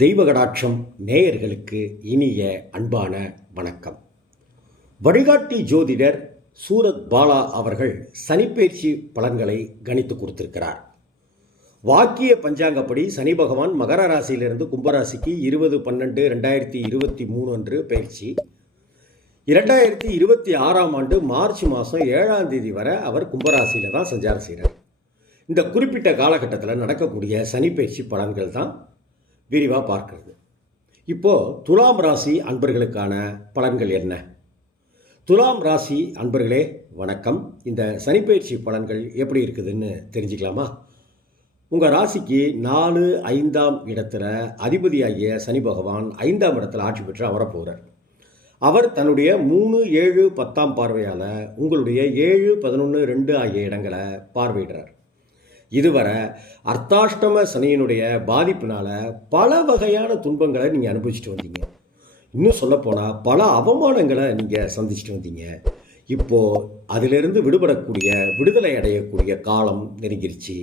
தெய்வகடாட்சம் நேயர்களுக்கு இனிய அன்பான வணக்கம். வழிகாட்டி ஜோதிடர் சூரத் பாலா அவர்கள் சனிப்பெயர்ச்சி பலன்களை கணித்து கொடுத்திருக்கிறார். வாக்கிய பஞ்சாங்கப்படி சனி பகவான் மகர ராசியிலிருந்து கும்பராசிக்கு இருபது பன்னெண்டு ரெண்டாயிரத்தி இருபத்தி மூணு அன்று பயிற்சி. இரண்டாயிரத்தி இருபத்தி ஆறாம் ஆண்டு மார்ச் மாதம் ஏழாம் தேதி வரை அவர் கும்பராசியில் தான் சஞ்சாரம் செய்கிறார் இந்த குறிப்பிட்ட காலகட்டத்தில் நடக்கக்கூடிய சனிப்பெயர்ச்சி பலன்கள் தான் விரிவாக பார்க்கிறது. இப்போது துலாம் ராசி அன்பர்களுக்கான பலன்கள் என்ன? துலாம் ராசி அன்பர்களே வணக்கம். இந்த சனிப்பயிற்சி பலன்கள் எப்படி இருக்குதுன்னு தெரிஞ்சுக்கலாமா? உங்கள் ராசிக்கு நாலு ஐந்தாம் இடத்துல அதிபதியாகிய சனி பகவான் ஐந்தாம் இடத்துல ஆட்சி பெற்று போகிறார் அவர் தன்னுடைய மூணு ஏழு பத்தாம் பார்வையால் உங்களுடைய ஏழு பதினொன்று ரெண்டு ஆகிய இடங்களை பார்வையிடுறார். இதுவரை அர்த்தாஷ்டம சனியினுடைய பாதிப்பினால் பல வகையான துன்பங்களை நீங்கள் அனுபவிச்சுட்டு வந்தீங்க. இன்னும் சொல்லப்போனால் பல அவமானங்களை நீங்கள் சந்திச்சுட்டு வந்தீங்க. இப்போது அதிலிருந்து விடுபடக்கூடிய விடுதலை அடையக்கூடிய காலம் நெருங்கிருச்சு.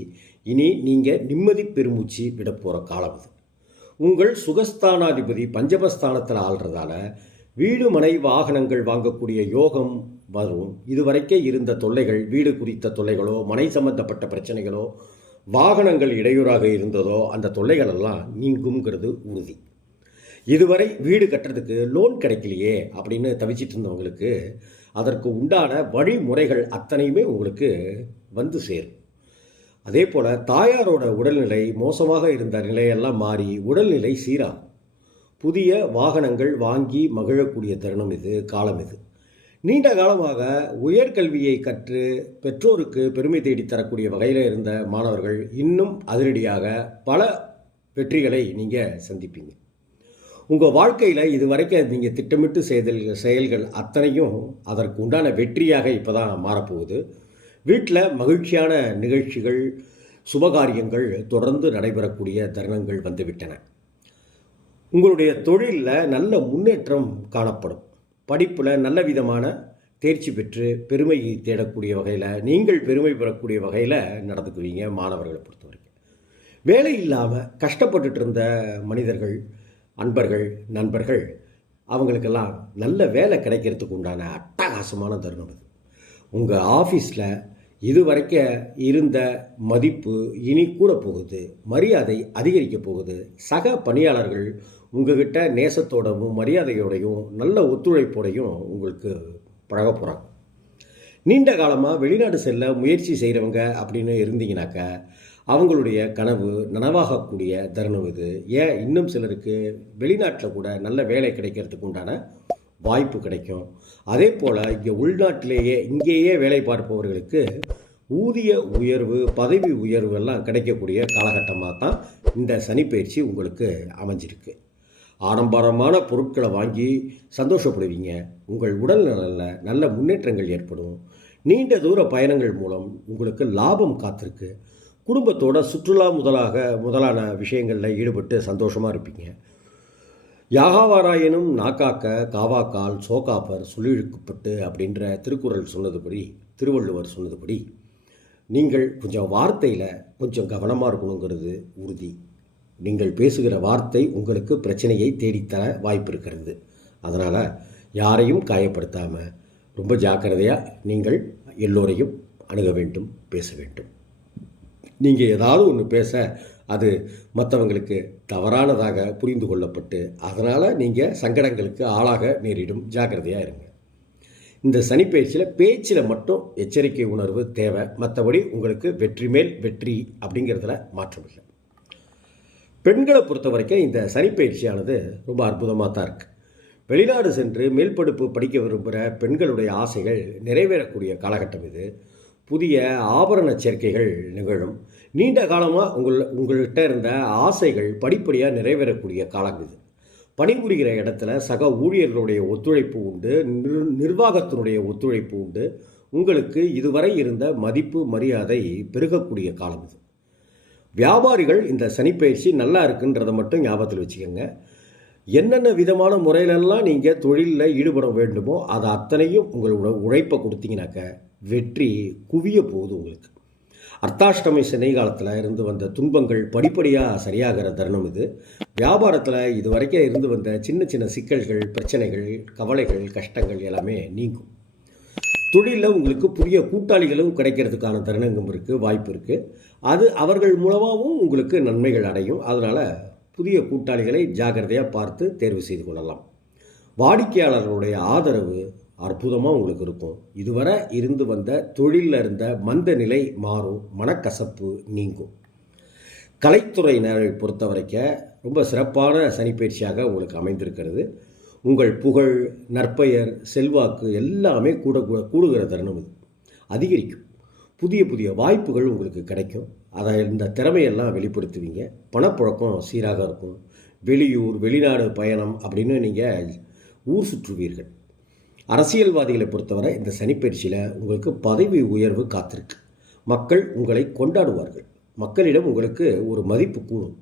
இனி நீங்கள் நிம்மதி பெருமூச்சு விட போகிற காலம் இது. உங்கள் சுகஸ்தானாதிபதி பஞ்சமஸ்தானத்தில் ஆள்றதால வீடு மனை வாகனங்கள் வாங்கக்கூடிய யோகம் வரும். இதுவரைக்கே இருந்த தொல்லைகள் வீடு குறித்த தொல்லைகளோ மனை சம்பந்தப்பட்ட பிரச்சனைகளோ வாகனங்கள் இடையூறாக இருந்ததோ அந்த தொல்லைகளெல்லாம் நீங்குங்கிறது உறுதி. இதுவரை வீடு கட்டுறதுக்கு லோன் கிடைக்கலையே அப்படின்னு தவிச்சிட்டு இருந்தவங்களுக்கு அதற்கு உண்டான வழிமுறைகள் அத்தனையுமே உங்களுக்கு வந்து சேரும். அதே போல் தாயாரோட உடல்நிலை மோசமாக இருந்த நிலையெல்லாம் மாறி உடல்நிலை சீராகும். புதிய வாகனங்கள் வாங்கி மகிழக்கூடிய தருணம் இது காலம் இது. நீண்ட காலமாக உயர்கல்வியை கற்று பெற்றோருக்கு பெருமை தேடி தரக்கூடிய வகையில் இருந்த மாணவர்கள் இன்னும் அதிரடியாக பல வெற்றிகளை நீங்கள் சந்திப்பீங்க. உங்கள் வாழ்க்கையில் இதுவரைக்கும் நீங்கள் திட்டமிட்டு செய்தல் செயல்கள் அத்தனையும் அதற்கு உண்டான வெற்றியாக இப்போ தான் மாறப்போகுது. வீட்டில் மகிழ்ச்சியான நிகழ்ச்சிகள் சுபகாரியங்கள் தொடர்ந்து நடைபெறக்கூடிய தருணங்கள் வந்துவிட்டன உங்களுடைய தொழிலில் நல்ல முன்னேற்றம் காணப்படும். படிப்பில் நல்ல விதமான தேர்ச்சி பெற்று பெருமை தேடக்கூடிய வகையில் நீங்கள் பெருமை பெறக்கூடிய வகையில் நடந்துக்குவீங்க மாணவர்களை பொறுத்த வரைக்கும் வேலை இல்லாமல் கஷ்டப்பட்டுட்டு இருந்த மனிதர்கள் அன்பர்கள் நண்பர்கள் அவங்களுக்கெல்லாம் நல்ல வேலை கிடைக்கிறதுக்கு உண்டான அட்டகாசமான தருணம் அது. உங்கள் ஆஃபீஸில் இதுவரைக்கும் இருந்த மதிப்பு இனி கூட போகுது. மரியாதை அதிகரிக்க போகுது. சக பணியாளர்கள் உங்ககிட்ட நேசத்தோடவும் மரியாதையோடையும் நல்ல ஒத்துழைப்போடையும் உங்களுக்கு பழக போகிறாங்க நீண்ட காலமாக வெளிநாடு செல்ல முயற்சி செய்கிறவங்க அப்படின்னு இருந்தீங்கனாக்க அவங்களுடைய கனவு நனவாகக்கூடிய தருணம் இது. ஏன் இன்னும் சிலருக்கு வெளிநாட்டில் கூட நல்ல வேலை கிடைக்கிறதுக்கு உண்டான வாய்ப்பு கிடைக்கும். அதே போல் இங்கே உள்நாட்டிலேயே இங்கேயே வேலை பார்ப்பவர்களுக்கு ஊதிய உயர்வு பதவி உயர்வு எல்லாம் கிடைக்கக்கூடிய காலகட்டமாக தான் இந்த சனிப்பயிற்சி உங்களுக்கு அமைஞ்சிருக்கு. ஆடம்பரமான பொருட்களை வாங்கி சந்தோஷப்படுவீங்க. உங்கள் உடல் நலனில் நல்ல முன்னேற்றங்கள் ஏற்படும். நீண்ட தூர பயணங்கள் மூலம் உங்களுக்கு லாபம் காத்திருக்கு. குடும்பத்தோட சுற்றுலா முதலாக முதலான விஷயங்களில் ஈடுபட்டு சந்தோஷமாக இருப்பீங்க. யாகாவாராயனும் நாக்காக்க காவாக்கால் சோகாப்பர் சொல்லிழுக்கப்பட்டு அப்படின்ற திருக்குறள் சொன்னதுபடி திருவள்ளுவர் சொன்னதுபடி நீங்கள் கொஞ்சம் வார்த்தையில் கொஞ்சம் கவனமாக இருக்கணுங்கிறது உறுதி. நீங்கள் பேசுகிற வார்த்தை உங்களுக்கு பிரச்சனையை தேடித்தர வாய்ப்பு இருக்கிறது அதனால் யாரையும் காயப்படுத்தாமல் ரொம்ப ஜாக்கிரதையாக நீங்கள் எல்லோரையும் அணுக வேண்டும் பேச வேண்டும். நீங்கள் ஏதாவது ஒன்று பேச அது மற்றவங்களுக்கு தவறானதாக புரிந்து கொள்ளப்பட்டு அதனால் நீங்கள் சங்கடங்களுக்கு ஆளாக நேரிடும். ஜாக்கிரதையாக இருங்க. இந்த சனிப்பயிற்சியில் பேச்சில் மட்டும் எச்சரிக்கை உணர்வு தேவை. மற்றபடி உங்களுக்கு வெற்றி மேல் வெற்றி அப்படிங்கிறதுல மாற்றம் இல்லை. பெண்களை பொறுத்த வரைக்கும் இந்த சனிப்பயிற்சியானது ரொம்ப அற்புதமாக தான் இருக்குது வெளிநாடு சென்று மேல் படிப்பு படிக்க விரும்புகிற பெண்களுடைய ஆசைகள் நிறைவேறக்கூடிய காலகட்டம் இது. புதிய ஆபரண சேர்க்கைகள் நிகழும். நீண்ட காலமாக உங்கள் உங்கள்கிட்ட இருந்த ஆசைகள் படிப்படியாக நிறைவேறக்கூடிய காலம் இது. பணிபுரிகிற இடத்துல சக ஊழியர்களுடைய ஒத்துழைப்பு உண்டு நிர் நிர்வாகத்தினுடைய ஒத்துழைப்பு உண்டு. உங்களுக்கு இதுவரை இருந்த மதிப்பு மரியாதை பெருகக்கூடிய காலம் இது. வியாபாரிகள் இந்த சனிப்பயிற்சி நல்லா இருக்குன்றதை மட்டும் ஞாபகத்தில் வச்சுக்கோங்க. என்னென்ன விதமான முறையிலெல்லாம் நீங்கள் தொழிலில் ஈடுபட வேண்டுமோ அதை அத்தனையும் உங்களோட உழைப்பை கொடுத்தீங்கனாக்க வெற்றி குவிய போகுது உங்களுக்கு. அர்த்தாஷ்டமி சனி காலத்தில் இருந்து வந்த துன்பங்கள் படிப்படியாக சரியாகிற தருணம் இது. வியாபாரத்தில் இது வரைக்கும் இருந்து வந்த சின்ன சின்ன சிக்கல்கள் பிரச்சனைகள் கவலைகள் கஷ்டங்கள் எல்லாமே நீங்கும். தொழிலில் உங்களுக்கு புதிய கூட்டாளிகளும் கிடைக்கிறதுக்கான தருணங்கும் இருக்குது வாய்ப்பு இருக்குது அது அவர்கள் மூலமாகவும் உங்களுக்கு நன்மைகள் அடையும். அதனால் புதிய கூட்டாளிகளை ஜாக்கிரதையாக பார்த்து தேர்வு செய்து கொள்ளலாம். வாடிக்கையாளர்களுடைய ஆதரவு அற்புதமாக உங்களுக்கு இருக்கும். இதுவரை இருந்து வந்த தொழிலில் இருந்த மந்த நிலை மாறும் மனக்கசப்பு நீங்கும். கலைத்துறையினரை பொறுத்த வரைக்கும் ரொம்ப சிறப்பான சனிப்பயிற்சியாக உங்களுக்கு அமைந்திருக்கிறது. உங்கள் புகழ் நற்பெயர் செல்வாக்கு எல்லாமே கூட கூட கூடுகிற தருணம் இது. அதிகரிக்கும். புதிய புதிய வாய்ப்புகள் உங்களுக்கு கிடைக்கும். அதை இந்த திறமையெல்லாம் வெளிப்படுத்துவீங்க. பணப்புழக்கம் சீராக இருக்கும். வெளியூர் வெளிநாடு பயணம் அப்படின்னு நீங்கள் ஊர் சுற்றுவீர்கள். அரசியல்வாதிகளை பொறுத்தவரை இந்த சனிப்பயிற்சியில் உங்களுக்கு பதவி உயர்வு காத்திருக்கு. மக்கள் உங்களை கொண்டாடுவார்கள். மக்களிடம் உங்களுக்கு ஒரு மதிப்பு கூடும்.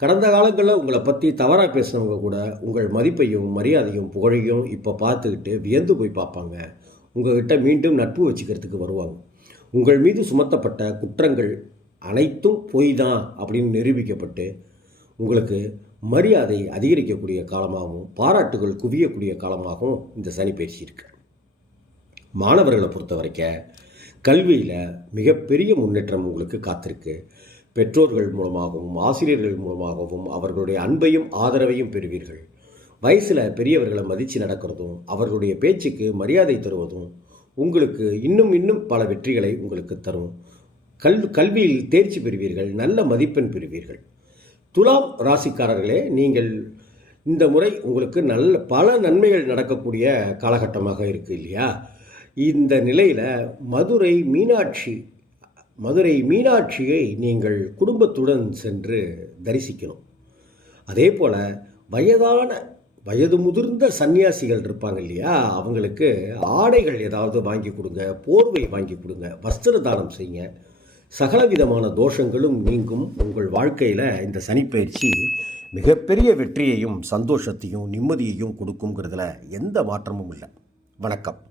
கடந்த காலங்களில் உங்களை பற்றி தவறாக பேசினவங்க கூட உங்கள் மதிப்பையும் மரியாதையும் புகழையும் இப்போ பார்த்துக்கிட்டு வியந்து போய் பார்ப்பாங்க. உங்ககிட்ட மீண்டும் நட்பு வச்சுக்கிறதுக்கு வருவாங்க. உங்கள் மீது சுமத்தப்பட்ட குற்றங்கள் அனைத்தும் பொய் தான் அப்படின்னு நிரூபிக்கப்பட்டு உங்களுக்கு மரியாதை அதிகரிக்கக்கூடிய காலமாகவும் பாராட்டுகள் குவியக்கூடிய காலமாகவும் இந்த சனி பயிற்சி இருக்கு. மாணவர்களை பொறுத்த வரைக்கும் கல்வியில் மிகப்பெரிய முன்னேற்றம் உங்களுக்கு காத்திருக்கு. பெற்றோர்கள் மூலமாகவும் ஆசிரியர்கள் மூலமாகவும் அவர்களுடைய அன்பையும் ஆதரவையும் பெறுவீர்கள். வயசில் பெரியவர்களை மதித்து நடக்கிறதும் அவர்களுடைய பேச்சுக்கு மரியாதை தருவதும் உங்களுக்கு இன்னும் இன்னும் பல வெற்றிகளை உங்களுக்கு தரும். கல் கல்வியில் தேர்ச்சி பெறுவீர்கள் நல்ல மதிப்பெண் பெறுவீர்கள். துலாம் ராசிக்காரர்களே நீங்கள் இந்த முறை உங்களுக்கு நல்ல பல நன்மைகள் நடக்கக்கூடிய காலகட்டமாக இருக்குது இல்லையா? இந்த நிலையில் மதுரை மீனாட்சி மதுரை மீனாட்சியை நீங்கள் குடும்பத்துடன் சென்று தரிசிக்கணும். அதே போல் வயதான வயது முதிர்ந்த சன்னியாசிகள் இருப்பாங்க இல்லையா? அவங்களுக்கு ஆடைகள் ஏதாவது வாங்கி கொடுங்க போர்வை வாங்கி கொடுங்க வஸ்திர தானம் செய்யுங்க. சகலவிதமான தோஷங்களும் நீங்கும் உங்கள் வாழ்க்கையில் இந்த சனிப்பயிற்சி மிகப்பெரிய வெற்றியையும் சந்தோஷத்தையும் நிம்மதியையும் கொடுக்குங்கிறதுல எந்த மாற்றமும் இல்லை. வணக்கம்.